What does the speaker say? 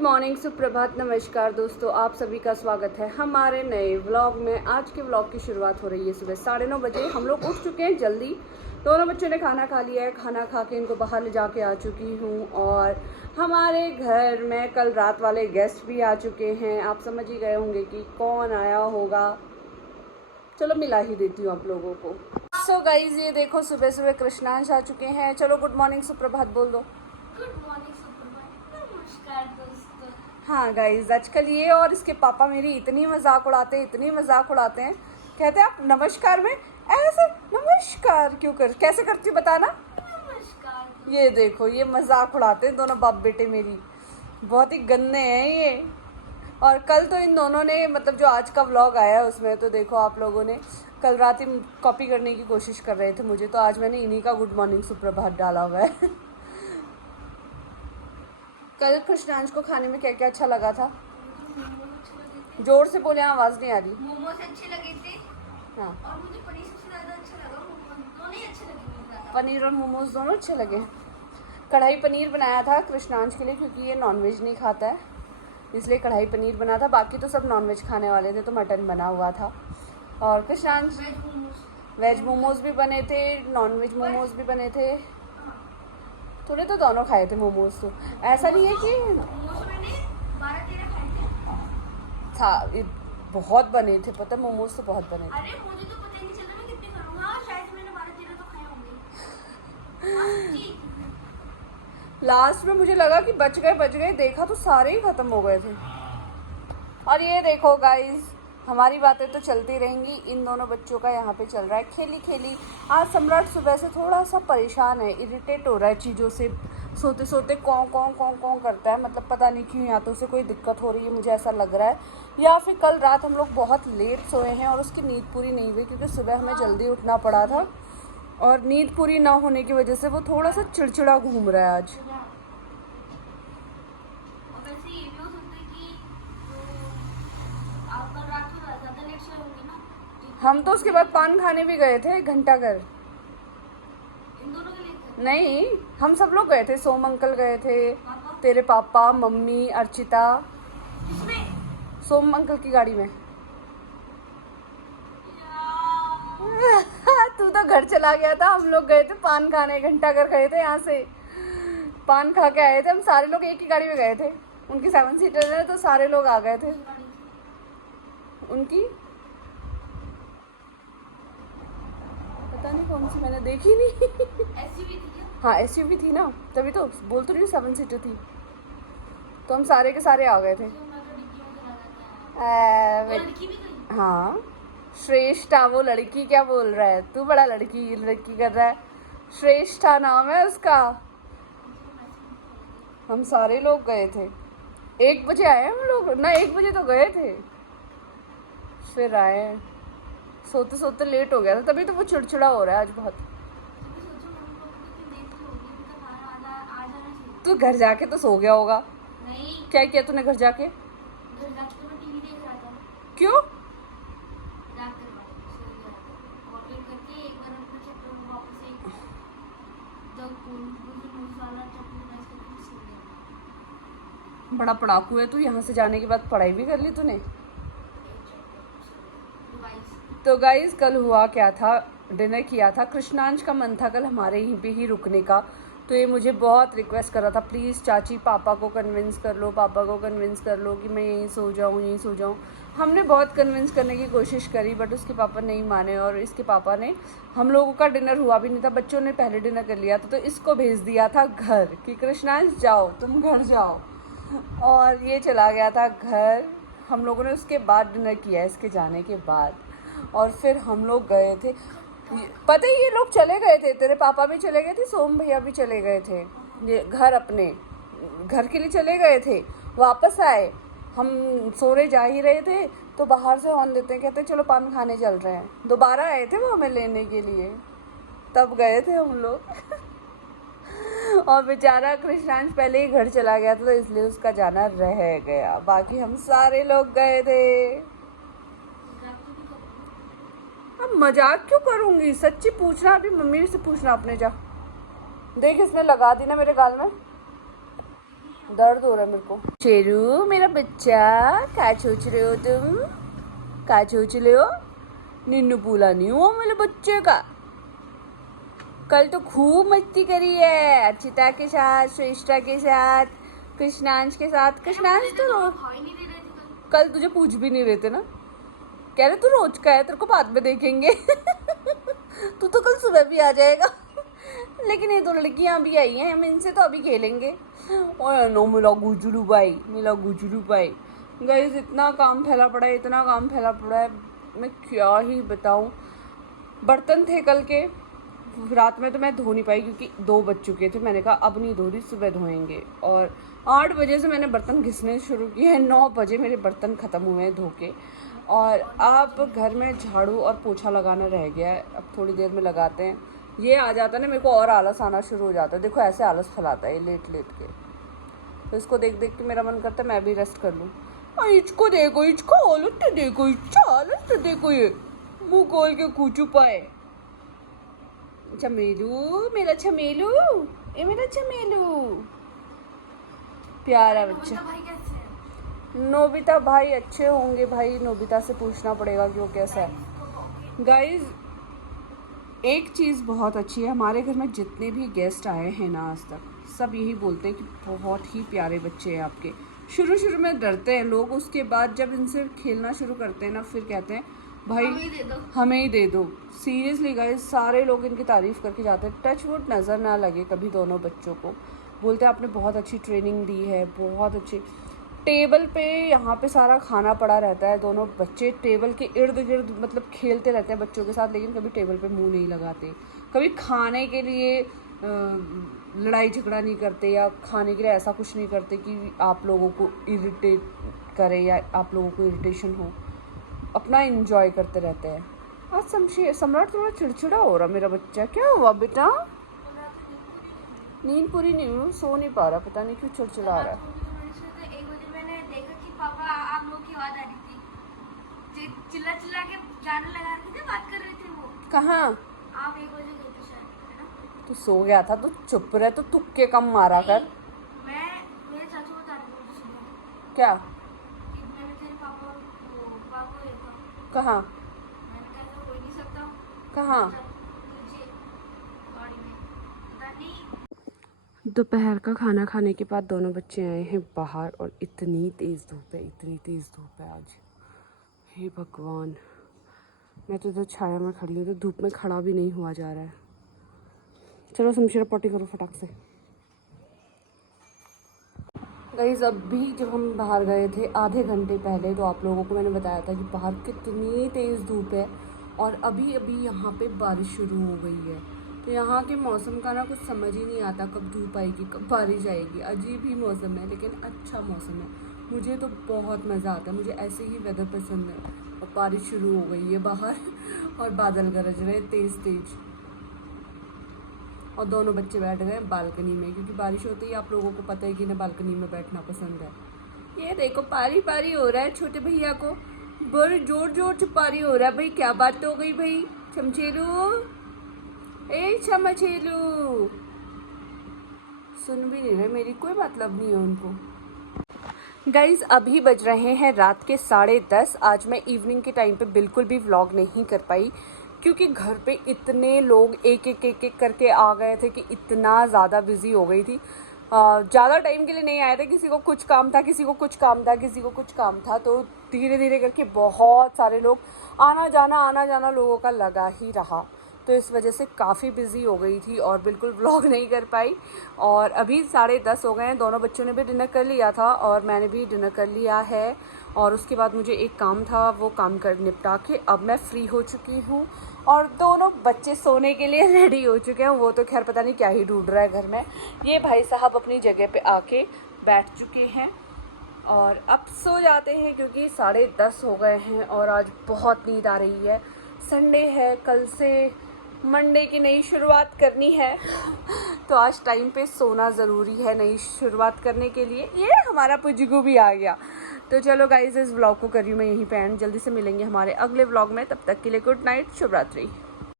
Morning, सुप्रभात, नमस्कार दोस्तों, आप सभी का स्वागत है हमारे नए व्लॉग में। आज के व्लॉग की शुरुआत हो रही है सुबह 9:30 बजे। हम लोग उठ चुके हैं जल्दी। दोनों बच्चों ने खाना खा लिया है। खाना खा के इनको बाहर ले जाके आ चुकी हूँ। और हमारे घर में कल रात वाले गेस्ट भी आ चुके हैं। आप समझ ही गए होंगे कि कौन आया होगा। चलो मिला ही देती हूँ आप लोगों को। सो गाइज, ये देखो सुबह सुबह कृष्णांश आ चुके हैं। चलो गुड मॉर्निंग सुप्रभात बोल दो। गुड मॉर्निंग सुप्रभात, नमस्कार दोस्तों। हाँ गाइज, आजकल ये और इसके पापा मेरी इतनी मजाक उड़ाते हैं, इतनी मजाक उड़ाते हैं। कहते हैं आप नमस्कार में ऐसे नमस्कार क्यों कैसे करती हो बताना। नमस्कार। ये देखो, ये मजाक उड़ाते हैं दोनों बाप बेटे मेरी। बहुत ही गंदे हैं ये। और कल तो इन दोनों ने मतलब जो आज का व्लॉग आया है उसमें तो देखो आप लोगों ने कल रात ही कॉपी करने की कोशिश कर रहे थे मुझे, तो आज मैंने इन्हीं का गुड मॉर्निंग सुप्रभात डाला हुआ है। कल कृष्णांश को खाने में क्या क्या अच्छा लगा था? जोर से बोले, आवाज नहीं आ रही। मोमोज अच्छे लगे थे। हाँ, और मुझे पनीर सबसे ज्यादा अच्छा लगा। मोमोज दोनों ही अच्छे लगे मुझे ज्यादा। पनीर और मोमोज दोनों अच्छे लगे। कढ़ाई पनीर बनाया था कृष्णांश के लिए क्योंकि ये नॉनवेज नहीं खाता है, इसलिए कढ़ाई पनीर बना था। बाकी तो सब नॉनवेज खाने वाले थे तो मटन बना हुआ था। और कृष्णांश वेज मोमोज भी बने थे, नॉनवेज मोमोज भी बने थे। तूने तो दोनों खाए थे मोमोज। तो ऐसा नहीं है कि मोमोज मैंने 12-13 खाए थे। था, बहुत बने थे पता, मोमोज तो बहुत बने थे। अरे मुझे तो पता ही नहीं चला मैं कितने खाऊंगा। हाँ, शायद मैंने 12-13 तो खाए होंगे। लास्ट में मुझे लगा कि बच गए, देखा तो सारे ही खत्म हो गए थे। और ये देखो गाइस, हमारी बातें तो चलती रहेंगी। इन दोनों बच्चों का यहाँ पे चल रहा है खेली खेली। आज सम्राट सुबह से थोड़ा सा परेशान है, इरिटेट हो रहा है चीज़ों से। सोते सोते कौं कौं कौं कौं करता है, मतलब पता नहीं क्यों, या तो उसे कोई दिक्कत हो रही है, मुझे ऐसा लग रहा है। या फिर कल रात हम लोग बहुत लेट सोए हैं और उसकी नींद पूरी नहीं हुई क्योंकि सुबह हमें जल्दी उठना पड़ा था। और नींद पूरी ना होने की वजह से वो थोड़ा सा चिड़चिड़ा घूम रहा है आज। हम तो उसके बाद पान खाने भी गए थे घंटा घर। इन दोनों के लिए नहीं, हम सब लोग गए थे। सोम अंकल गए थे, तेरे पापा, मम्मी, अर्चिता। किसमें? सोम अंकल की गाड़ी में। तू तो घर चला गया था। हम लोग गए थे पान खाने, घंटा घर गए थे। यहाँ से पान खा के आए थे। हम सारे लोग एक ही गाड़ी में गए थे। उनकी 7 सीटर है तो सारे लोग आ गए थे। उनकी पता नहीं कौन सी, मैंने देखी नहीं। एसयूवी थी क्या? हाँ एसयूवी थी ना, तभी तो बोल तो रही हूँ 7 सीटर थी। तो हम सारे के सारे आ गए थे। मैं तो डिक्की में चला जाता है। वो लड़की भी गई? हाँ, श्रेष्ठा। वो लड़की क्या बोल रहा है तू? बड़ा लड़की लड़की कर रहा है। श्रेष्ठा नाम है उसका। हम सारे लोग गए थे। 1 बजे आए हम लोग ना, 1 बजे तो गए थे फिर आए। सोते सोते लेट हो गया था, तभी तो वो चिड़चिड़ा हो रहा है आज बहुत। तू घर जाके तो सो गया होगा। नहीं, क्या किया तूने घर जाके? घर जाके तो मैं टीवी देख रहा था। क्यों? रात के बाद सो गया था। और फिर करके एक बार अपने चैप्टर में वापस एक जब मसाला चटनी राइस करके सो गया। बड़ा पढ़ाकू है तू। यहाँ से जाने के बाद पढ़ाई भी कर ली तूने? तो गाइज कल हुआ क्या था, डिनर किया था। कृष्णांश का मन था कल हमारे यहीं पे ही रुकने का, तो ये मुझे बहुत रिक्वेस्ट कर रहा था, प्लीज़ चाची पापा को कन्विंस कर लो, पापा को कन्विंस कर लो कि मैं यहीं सो जाऊँ, यहीं सो जाऊँ। हमने बहुत कन्विंस करने की कोशिश करी बट उसके पापा नहीं माने। और इसके पापा ने, हम लोगों का डिनर हुआ भी नहीं था, बच्चों ने पहले डिनर कर लिया था, तो इसको भेज दिया था घर कि कृष्णांश जाओ, तुम घर जाओ। और ये चला गया था घर। हम लोगों ने उसके बाद डिनर किया, इसके जाने के बाद। और फिर हम लोग गए थे, पता ही ये लोग चले गए थे, तेरे पापा भी चले गए थे, सोम भैया भी चले गए थे, ये घर अपने घर के लिए चले गए थे। वापस आए, हम सोने जा ही रहे थे तो बाहर से हॉर्न देते हैं, कहते चलो पान खाने चल रहे हैं। दोबारा आए थे वो हमें लेने के लिए, तब गए थे हम लोग। और बेचारा कृष्णांश पहले ही घर चला गया था तो इसलिए उसका जाना रह गया, बाकी हम सारे लोग गए थे। अब मजाक क्यों करूंगी, सच्ची पूछना, अभी मम्मी से पूछना अपने। जा देख, इसने लगा दी ना मेरे गाल में। दर्द हो रहा है मेरे को। शेरू मेरा बच्चा, क्या सोच रहे हो तुम? क्या सोच रहे हो? निन्नू पूला नहीं हुआ मेरे बच्चे का। कल तो खूब मस्ती करी है अर्चिता के साथ, श्रेष्ठा के साथ, कृष्णांश के साथ। कृष्णांश तो भाई नहीं दे रहे थे कल तुझे पूछ भी नहीं रहे थे ना, कह रहे तू रोज का है, तेरे को बाद में देखेंगे। तू तो कल सुबह भी आ जाएगा। लेकिन ये दो लड़कियां भी आई हैं, हम इनसे तो अभी खेलेंगे। और नो मिला गुजरू भाई, मिला गुजरू भाई। गाइस इतना काम फैला पड़ा है, इतना काम फैला पड़ा है, मैं क्या ही बताऊं। बर्तन थे कल के, रात में तो मैं धो नहीं पाई क्योंकि 2 बज चुके थे। मैंने कहा अब नहीं धो रही, सुबह धोएंगे। और 8 बजे से मैंने बर्तन घिसने शुरू किए हैं, 9 बजे मेरे बर्तन ख़त्म हुए हैं धो के। और अब घर में झाड़ू और पोछा लगाना रह गया है, अब थोड़ी देर में लगाते हैं। ये आ जाता है ना मेरे को और आलस आना शुरू हो जाता है। देखो ऐसे आलस फैलाता है ये लेट लेट के, तो इसको देख देख के मेरा मन करता है मैं भी रेस्ट कर लूँ। इसको देखो, इसको आलस तो देखो, इसका आलस तो देखो, ये मुँह खोल के कूचू पाए। चमेलू मेरा चमेलू, ये मेरा चमेलू प्यारा बच्चा। भाई कैसे है? नोबिता भाई अच्छे होंगे भाई, नोबिता से पूछना पड़ेगा कि वो कैसा है। गाइज एक चीज़ बहुत अच्छी है, हमारे घर में जितने भी गेस्ट आए हैं ना आज तक, सब यही बोलते हैं कि बहुत ही प्यारे बच्चे हैं आपके। शुरू शुरू में डरते हैं लोग, उसके बाद जब इनसे खेलना शुरू करते हैं ना फिर कहते हैं भाई हमें ही दे दो। सीरियसली गाइस सारे लोग इनकी तारीफ़ करके जाते हैं। टच वुड नज़र ना लगे कभी दोनों बच्चों को, बोलते हैं आपने बहुत अच्छी ट्रेनिंग दी है, बहुत अच्छी। टेबल पे यहाँ पे सारा खाना पड़ा रहता है, दोनों बच्चे टेबल के इर्द गिर्द मतलब खेलते रहते हैं बच्चों के साथ, लेकिन कभी टेबल पे मुंह नहीं लगाते, कभी खाने के लिए लड़ाई झगड़ा नहीं करते या खाने के लिए ऐसा कुछ नहीं करते कि आप लोगों को इरिटेट करे या आप लोगों को इरिटेशन हो। अपना एंजॉय करते रहते हैं। आज सम्राट थोड़ा चिड़चिड़ा हो रहा मेरा बच्चा, क्या हुआ बेटा? नींद पूरी नहीं हुई, सो नहीं पा रहा, पता नहीं क्यों चिड़चिड़ा रहा है। पापा आप लोगों की आवाज आ रही थी, चिल्ला चिल्ला के गाना लगा रहे थे, बात कर रहे थे वो। कहाँ? आप 1 बजे गए थे शायद, है ना? तू सो गया था, तू चुप रहे, तो तुक्के कम मारा कर। मैं मेरे चाचू बता रहे थे सुबह क्या? कि मैंने तेरे पापा को देखा। कहाँ? मैंने कहा हो ही नहीं सकता। कहाँ? मुझे गाड़ी में पता नहीं। दोपहर का खाना खाने के बाद दोनों बच्चे आए हैं बाहर और इतनी तेज़ धूप है, इतनी तेज़ धूप है आज, हे भगवान। मैं तो इधर छाया में खड़ी हूँ तो धूप में खड़ा भी नहीं हुआ जा रहा है। चलो शमशीरा पॉटी करो फटाक से। गाइस अभी जब हम बाहर गए थे आधे घंटे पहले, तो आप लोगों को मैंने बताया था कि बाहर कितनी तेज़ धूप है और अभी अभी यहाँ पे बारिश शुरू हो गई है। तो यहाँ के मौसम का ना कुछ समझ ही नहीं आता, कब धूप आएगी कब बारिश आएगी। अजीब ही मौसम है लेकिन अच्छा मौसम है, मुझे तो बहुत मज़ा आता है, मुझे ऐसे ही वेदर पसंद है। और बारिश शुरू हो गई है बाहर और बादल गरज रहे तेज़ तेज़, और दोनों बच्चे बैठ गए बालकनी में, क्योंकि बारिश होती ही आप लोगों को पता है कि इन्हें बालकनी में बैठना पसंद है। ये देखो पारी पारी हो रहा है छोटे भैया को, बड़े जोर जोर से पारी हो रहा है। भाई क्या बात हो गई भाई? चमचेलू, ए चमचेलू, सुन भी नहीं रहे मेरी, कोई मतलब नहीं है उनको। गाइज अभी बज रहे हैं रात के 10:30। आज मैं इवनिंग के टाइम पे बिल्कुल भी व्लॉग नहीं कर पाई क्योंकि घर पे इतने लोग एक एक करके आ गए थे कि इतना ज़्यादा बिजी हो गई थी। ज़्यादा टाइम के लिए नहीं आए थे, किसी को कुछ काम था, किसी को कुछ काम था, किसी को कुछ काम था, तो धीरे धीरे करके बहुत सारे लोग आना जाना लोगों का लगा ही रहा, तो इस वजह से काफ़ी बिजी हो गई थी और बिल्कुल व्लॉग नहीं कर पाई। और अभी 10:30 हो गए हैं, दोनों बच्चों ने भी डिनर कर लिया था और मैंने भी डिनर कर लिया है। और उसके बाद मुझे एक काम था, वो काम कर निपटा के अब मैं फ्री हो चुकी हूँ और दोनों बच्चे सोने के लिए रेडी हो चुके हैं। वो तो खैर पता नहीं क्या ही ढूंढ रहा है घर में। ये भाई साहब अपनी जगह पे आके बैठ चुके हैं और अब सो जाते हैं क्योंकि 10:30 हो गए हैं और आज बहुत नींद आ रही है। संडे है, कल से मंडे की नई शुरुआत करनी है तो आज टाइम पे सोना ज़रूरी है नई शुरुआत करने के लिए। ये हमारा पुजगू भी आ गया। तो चलो गाइस इस व्लॉग को कर रही हूँ मैं यहीं पे एंड। जल्दी से मिलेंगे हमारे अगले व्लॉग में, तब तक के लिए गुड नाइट, शुभ रात्रि।